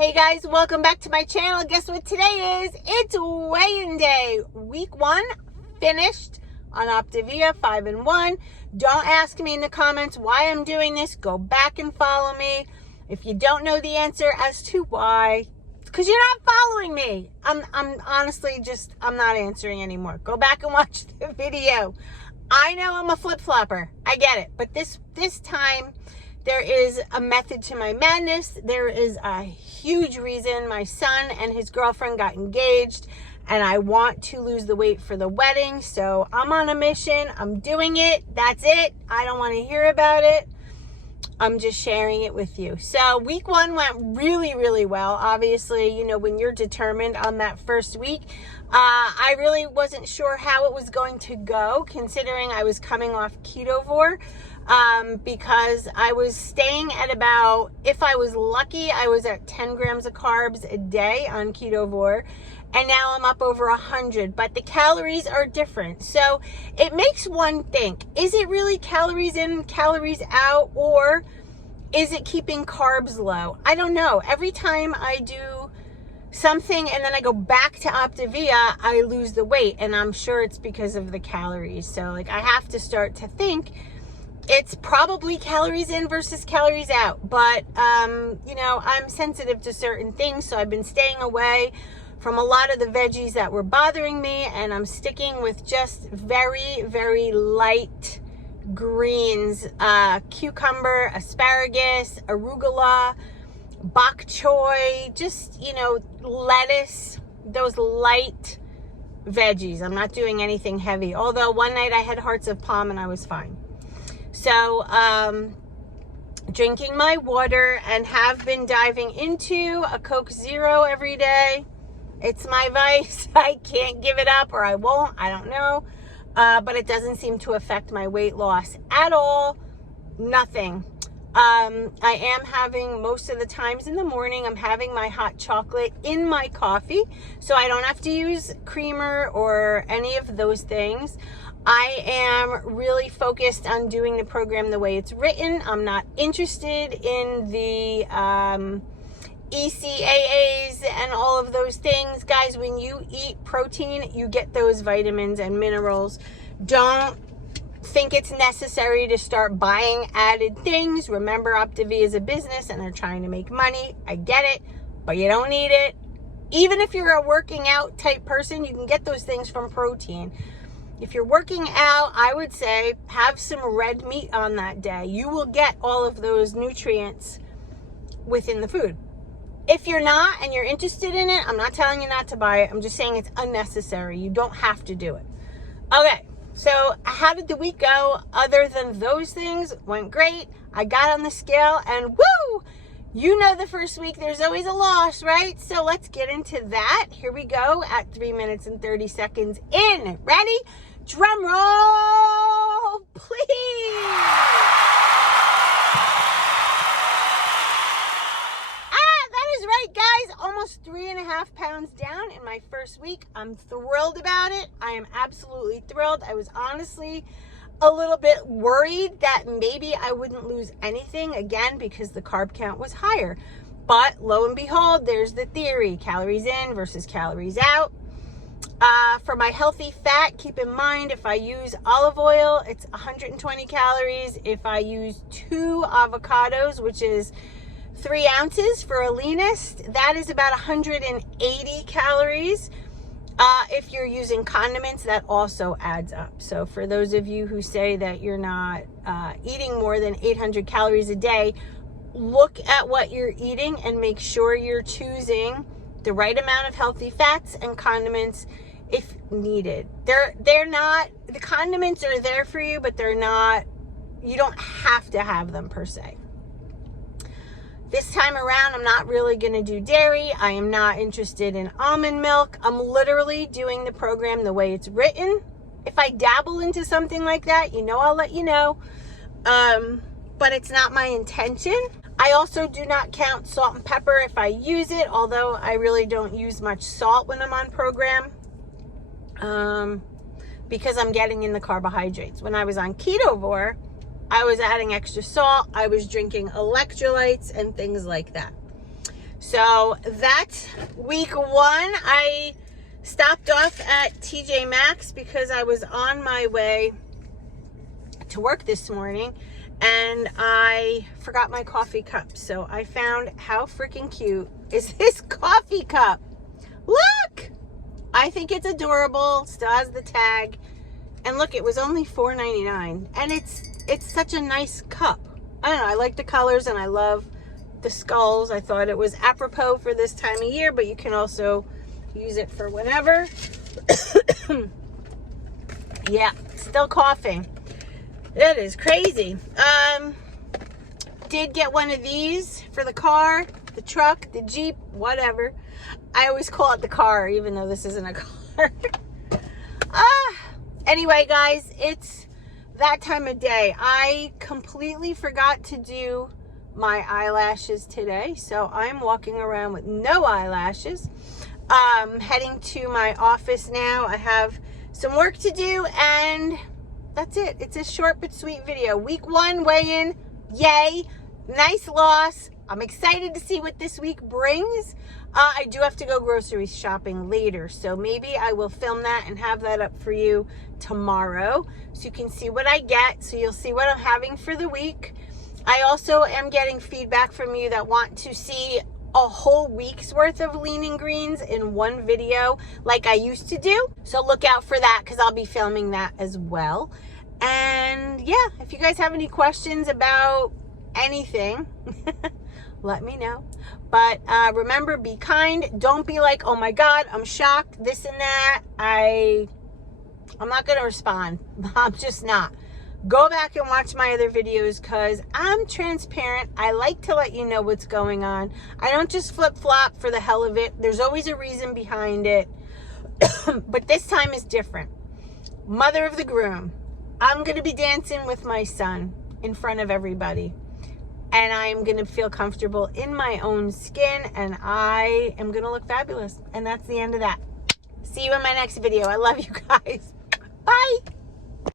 Hey guys, welcome back to my channel. Guess what today is? It's weigh-in day. Week 1 finished on Optavia 5-1. Don't ask me in the comments why I'm doing this. Go back and follow me. If you don't know the answer as to why, it's because you're not following me. I'm honestly I'm not answering anymore. Go back and watch the video. I know I'm a flip-flopper. I get it. But this time, there is a method to my madness. There is a huge reason my son and his girlfriend got engaged, and I want to lose the weight for the wedding. So I'm on a mission. I'm doing it. That's it. I don't want to hear about it. I'm just sharing it with you. So week 1 went really, really well. Obviously, you know, when you're determined on that first week, I really wasn't sure how it was going to go, considering I was coming off ketovore. Because I was staying at about, if I was lucky, I was at 10 grams of carbs a day on ketovore, and now I'm up over 100, but the calories are different. So it makes one think, is it really calories in, calories out, or is it keeping carbs low? I don't know. Every time I do something and then I go back to Optavia, I lose the weight, and I'm sure it's because of the calories. So like, I have to start to think it's probably calories in versus calories out. But, you know, I'm sensitive to certain things, so I've been staying away from a lot of the veggies that were bothering me, and I'm sticking with just very, very light greens, cucumber, asparagus, arugula, bok choy, just, you know, lettuce, those light veggies. I'm not doing anything heavy, although one night I had hearts of palm and I was fine. So, drinking my water, and have been diving into a Coke Zero every day. It's my vice. I can't give it up, or I won't. I don't know. But it doesn't seem to affect my weight loss at all. Nothing. I am having, most of the times in the morning, I'm having my hot chocolate in my coffee, so I don't have to use creamer or any of those things. I am really focused on doing the program the way it's written. I'm not interested in the ECAAs and all of those things. Guys, when you eat protein, you get those vitamins and minerals. Don't think it's necessary to start buying added things. Remember, Optavia is a business and they're trying to make money. I get it, but you don't need it. Even if you're a working out type person, you can get those things from protein. If you're working out, I would say have some red meat on that day. You will get all of those nutrients within the food. If you're not and you're interested in it, I'm not telling you not to buy it. I'm just saying it's unnecessary. You don't have to do it. Okay, so how did the week go? Other than those things, went great. I got on the scale and woo! You know, the first week there's always a loss, right? So let's get into that. Here we go at 3 minutes and 30 seconds in. Ready? Drum roll, please. That is right, guys. Almost 3.5 pounds down in my first week. I'm thrilled about it. I am absolutely thrilled. I was honestly a little bit worried that maybe I wouldn't lose anything again because the carb count was higher. But lo and behold, there's the theory. Calories in versus calories out. For my healthy fat, keep in mind, if I use olive oil, it's 120 calories. If I use 2 avocados, which is 3 ounces for a leanest, that is about 180 calories. If you're using condiments, that also adds up. So for those of you who say that you're not eating more than 800 calories a day, look at what you're eating and make sure you're choosing the right amount of healthy fats and condiments if needed. They're not, the condiments are there for you, but they're not, you don't have to have them per se. This time around, I'm not really going to do dairy. I am not interested in almond milk. I'm literally doing the program the way it's written. If I dabble into something like that, you know, I'll let you know. But it's not my intention. I also do not count salt and pepper if I use it, although I really don't use much salt when I'm on program. Because I'm getting in the carbohydrates. When I was on ketovore, I was adding extra salt. I was drinking electrolytes and things like that. So that's week one. I stopped off at TJ Maxx because I was on my way to work this morning and I forgot my coffee cup. So I found, how freaking cute is this coffee cup? Look! I think it's adorable. Still has the tag. And look, it was only $4.99. And it's such a nice cup. I don't know, I like the colors and I love the skulls. I thought it was apropos for this time of year, but you can also use it for whenever. Yeah, still coughing. It is crazy. Did get one of these for the car, the truck, the Jeep, whatever. I always call it the car, even though this isn't a car. Anyway, guys, it's that time of day. I completely forgot to do my eyelashes today, so I'm walking around with no eyelashes. Heading to my office now. I have some work to do, and that's it. It's a short but sweet video. Week one weigh-in, yay, nice loss. I'm excited to see what this week brings. I do have to go grocery shopping later, so maybe I will film that and have that up for you tomorrow so you can see what I get, so you'll see what I'm having for the week. I also am getting feedback from you that want to see a whole week's worth of lean and greens in one video like I used to do. So look out for that because I'll be filming that as well. And yeah, if you guys have any questions about anything, let me know. But remember, be kind. Don't be like, oh my God, I'm shocked, this and that. I'm not going to respond. I'm just not. Go back and watch my other videos because I'm transparent. I like to let you know what's going on. I don't just flip-flop for the hell of it. There's always a reason behind it. But this time is different. Mother of the groom. I'm going to be dancing with my son in front of everybody. And I'm going to feel comfortable in my own skin. And I am going to look fabulous. And that's the end of that. See you in my next video. I love you guys. Bye.